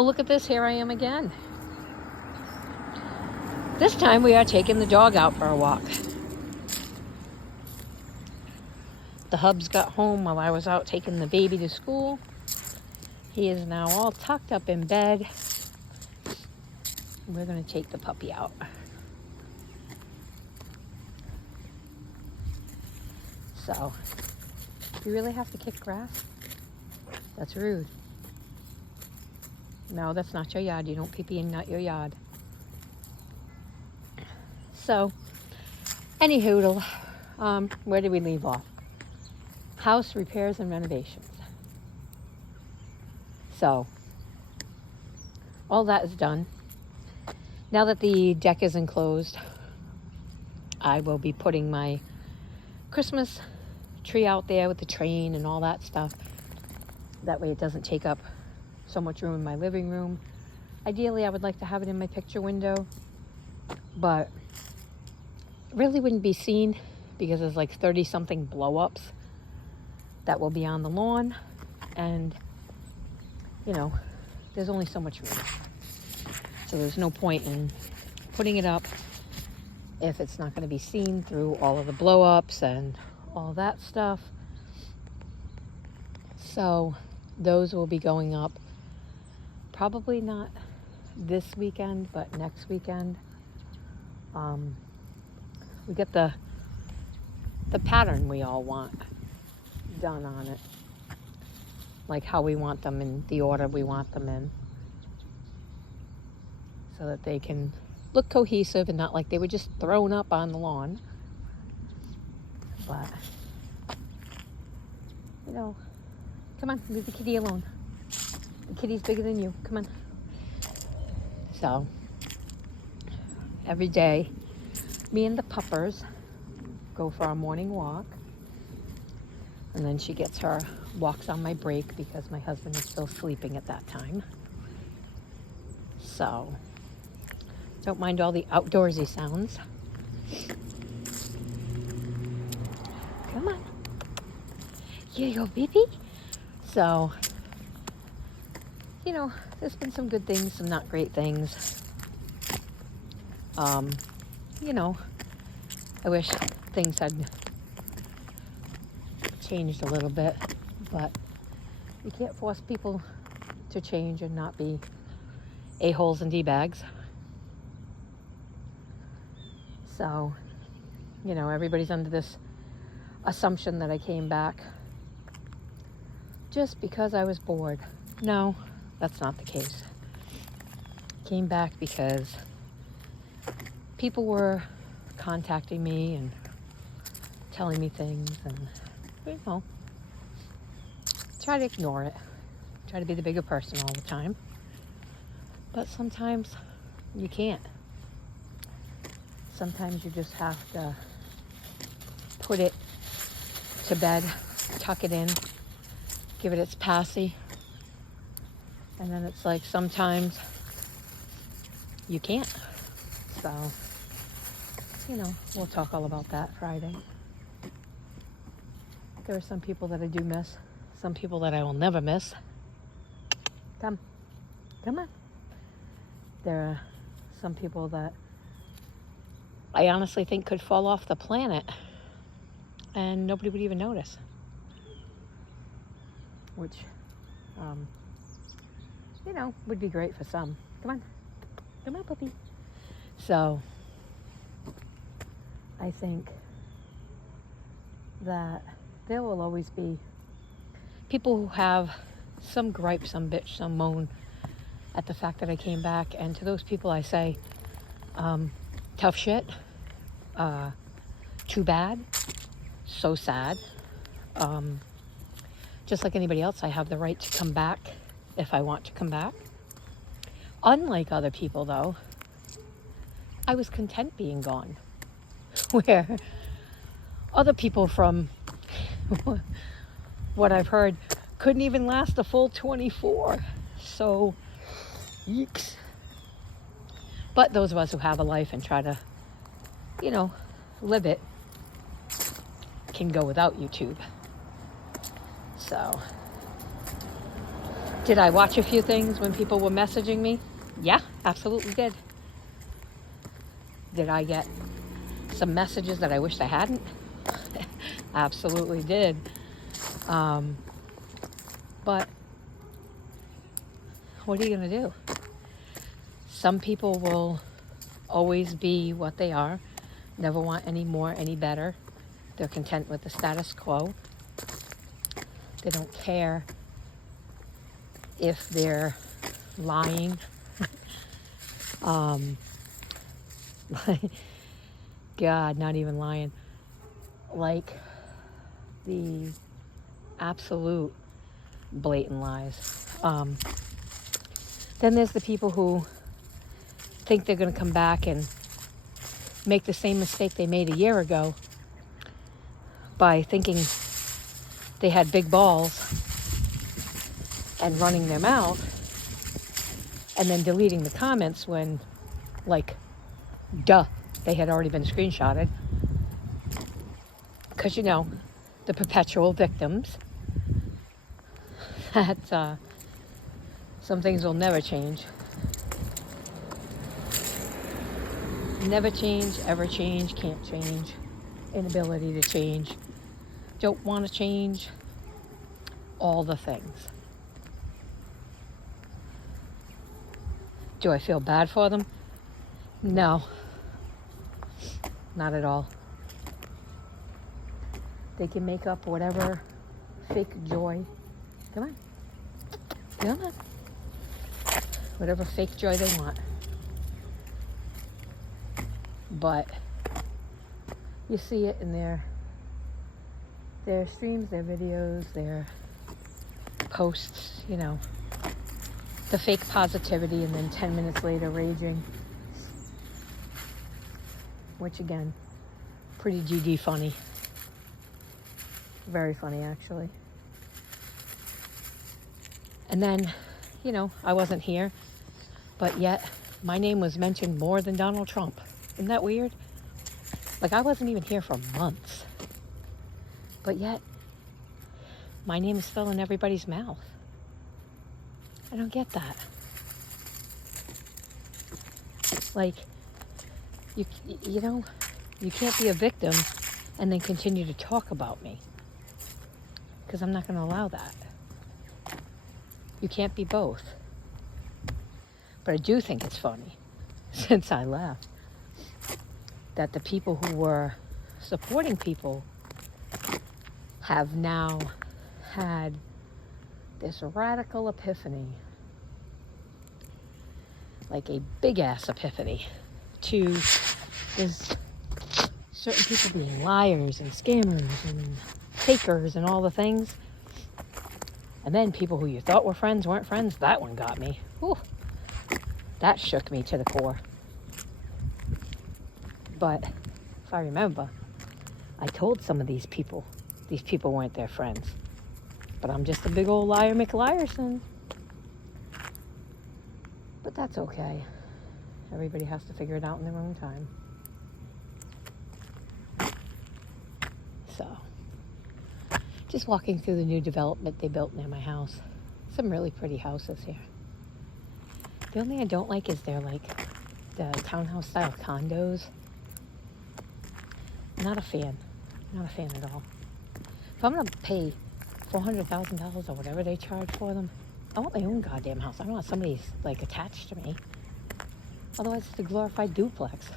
Well, look at this. Here I am again. This time we are taking the dog out for a walk. The hubs got home while I was out taking the baby to school. He is now all tucked up in bed. We're going to take the puppy out. So, you really have to kick grass? That's rude. No, that's not your yard. You don't pee-pee in not your yard. So, anywho, where did we leave off? House repairs and renovations. So, all that is done. Now that the deck is enclosed, I will be putting my Christmas tree out there with the train and all that stuff. That way it doesn't take up so much room in my living room. Ideally, I would like to have it in my picture window, but it really wouldn't be seen because there's like 30-something blow-ups that will be on the lawn, and you know, there's only so much room. So there's no point in putting it up if it's not going to be seen through all of the blow-ups and all that stuff. So those will be going up probably not this weekend, but next weekend. We get the pattern we all want done on it, like how we want them in the order we want them in, so that they can look cohesive and not like they were just thrown up on the lawn. But, you know, come on, leave the kitty alone. The kitty's bigger than you. Come on. So, every day, me and the puppers go for our morning walk. And then she gets her walks on my break because my husband is still sleeping at that time. So, don't mind all the outdoorsy sounds. Come on. Here you go, baby. So, you know, there's been some good things, some not great things. You know, I wish things had changed a little bit, but you can't force people to change and not be a-holes and D-bags. So, you know, everybody's under this assumption that I came back just because I was bored. No, that's not the case. Came back because people were contacting me and telling me things, and, you know, try to ignore it. Try to be the bigger person all the time. But sometimes you can't. Sometimes you just have to put it to bed, tuck it in, give it its passy. And then it's like sometimes you can't. So, you know, we'll talk all about that Friday. There are some people that I do miss, some people that I will never miss. Come on. There are some people that I honestly think could fall off the planet and nobody would even notice. Which, you know, would be great for some. Come on, puppy. So, I think that there will always be people who have some gripe, some bitch, some moan at the fact that I came back. And to those people I say, tough shit, too bad, so sad. Just like anybody else, I have the right to come back if I want to come back. Unlike other people, though, I was content being gone. Where other people, from what I've heard, couldn't even last a full 24. So, yeeks. But those of us who have a life and try to, you know, live it, can go without YouTube. So, Did I watch a few things when people were messaging me? Yeah, absolutely did. Did I get some messages that I wished I hadn't? Absolutely did. But what are you going to do? Some people will always be what they are, never want any more, any better. They're content with the status quo. They don't care if they're lying. God, not even lying. Like the absolute blatant lies. Then there's the people who think they're going to come back and make the same mistake they made a year ago by thinking they had big balls and running their mouth and then deleting the comments when, like, duh, they had already been screenshotted. Because, you know, the perpetual victims that some things will never change. Never change, ever change, can't change, inability to change, don't want to change, all the things. Do I feel bad for them? No, not at all. They can make up whatever fake joy. Come on. Come on. Whatever fake joy they want. But you see it in their streams, their videos, their posts, you know, the fake positivity, and then 10 minutes later raging. Which again, pretty GD funny. Very funny, actually. And then, you know, I wasn't here, but yet my name was mentioned more than Donald Trump. Isn't that weird? Like, I wasn't even here for months, but yet my name is still in everybody's mouth. I don't get that. Like, you know, you can't be a victim and then continue to talk about me, because I'm not going to allow that. You can't be both. But I do think it's funny, since I left, that the people who were supporting people have now had this radical epiphany, like a big ass epiphany, to this certain people being liars and scammers and fakers and all the things. And then people who you thought were friends weren't friends. That one got me. Whew. That shook me to the core. But if I remember, I told some of these people weren't their friends. But I'm just a big old liar McLiarson. But that's okay. Everybody has to figure it out in their own time. So, just walking through the new development they built near my house. Some really pretty houses here. The only thing I don't like is they're like the townhouse style condos. Not a fan. Not a fan at all. If I'm going to pay $400,000 or whatever they charge for them, I want my own goddamn house. I don't want somebody like attached to me. Otherwise, it's a glorified duplex.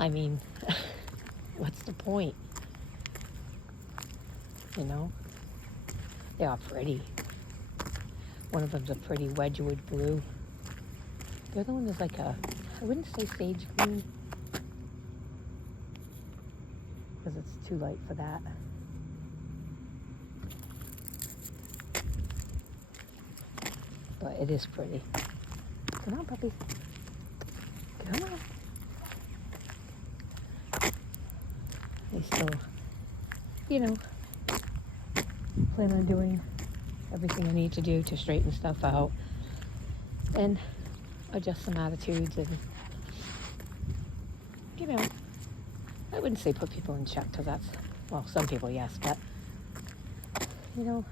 I mean, what's the point? You know? They are pretty. One of them's a pretty Wedgwood blue. The other one is like a, I wouldn't say sage green, because it's too light for that. But it is pretty. Come on, puppy. Come on. They still, you know, plan on doing everything I need to do to straighten stuff out and adjust some attitudes and, you know, I wouldn't say put people in check, because that's, well, some people, yes, but, you know,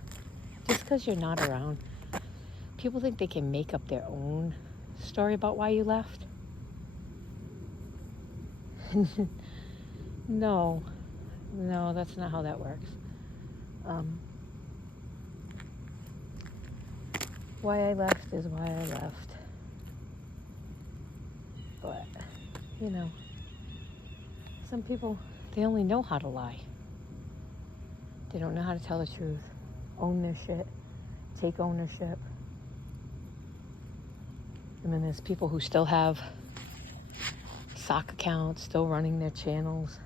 Just because you're not around. People think they can make up their own story about why you left. No, that's not how that works. Why I left is why I left. But, you know, some people, they only know how to lie. They don't know how to tell the truth, own their shit, take ownership. And then there's people who still have sock accounts, still running their channels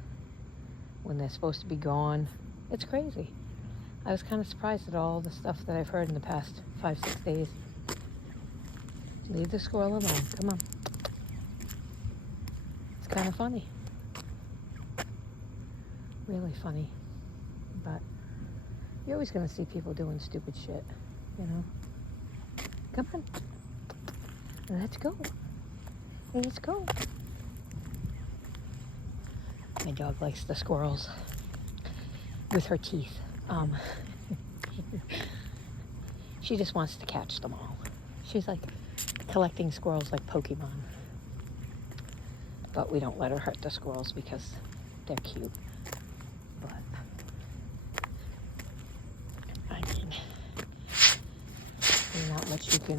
when they're supposed to be gone. It's crazy. I was kind of surprised at all the stuff that I've heard in the past 5-6 days. Leave the squirrel alone. Come on. It's kind of funny. Really funny. But you're always going to see people doing stupid shit, you know? Come on. Let's go. Let's go. My dog likes the squirrels with her teeth. She just wants to catch them all. She's like collecting squirrels like Pokemon. But we don't let her hurt the squirrels because they're cute. But, I mean, there's not much you can